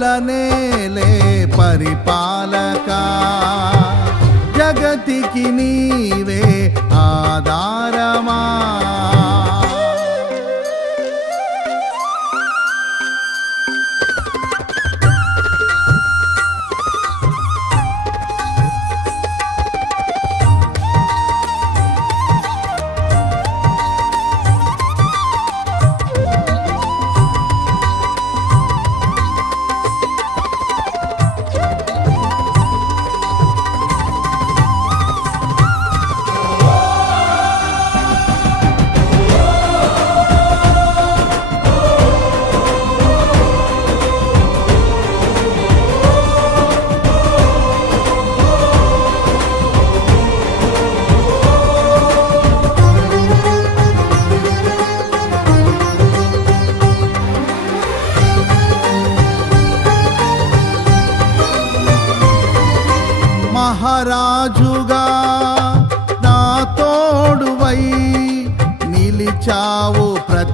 నేలే పరిపాలక. జగతికి నీవే ఆధారమా?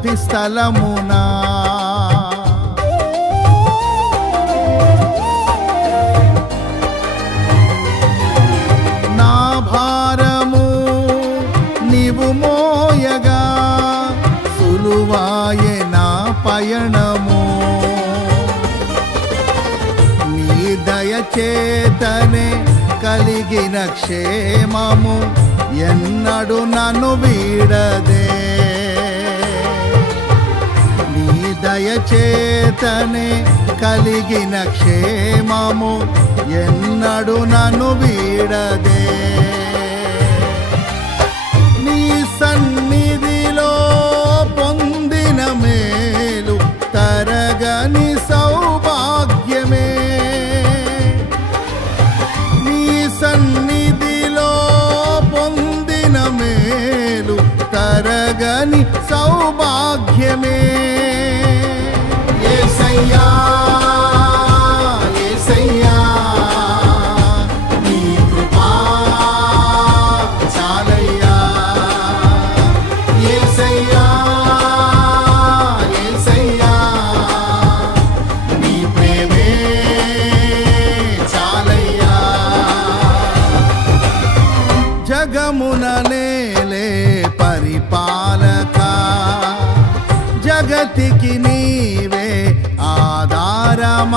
ప్రతి స్థలమునా. నా భారము నీవు మోయగా సులువాయే నా పయణము నీ దయచేతనే కలిగిన క్షేమము ఎన్నడు నన్ను వీడదే. దయచేతనే కలిగిన క్షేమము ఎన్నడు నన్ను వీడదే. నీ సన్నిధిలో పొందిన మేలు తరగని సౌభాగ్యమే. నీ సన్నిధిలో పొందిన మేలు తరగని సౌభాగ్యమే. Yeah.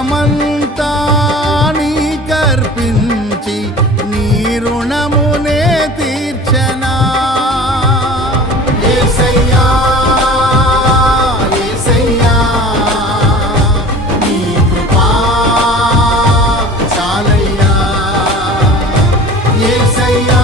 జీవితమంతా నీ కర్పించి నీ రుణమునే తీర్చనా యేసయ్యా,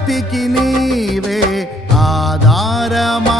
బ్రతికి నీవే ఆధారమా?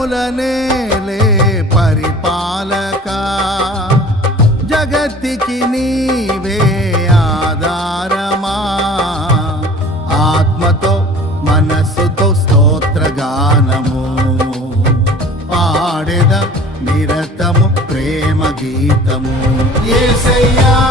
జగముల పరిపాలక. జగత్తికి నీవే ఆధారమా. ఆత్మతో మనస్సుతో స్తోత్రగానము. పాడెద నిరతము ప్రేమ గీతము ఏసయ్యా!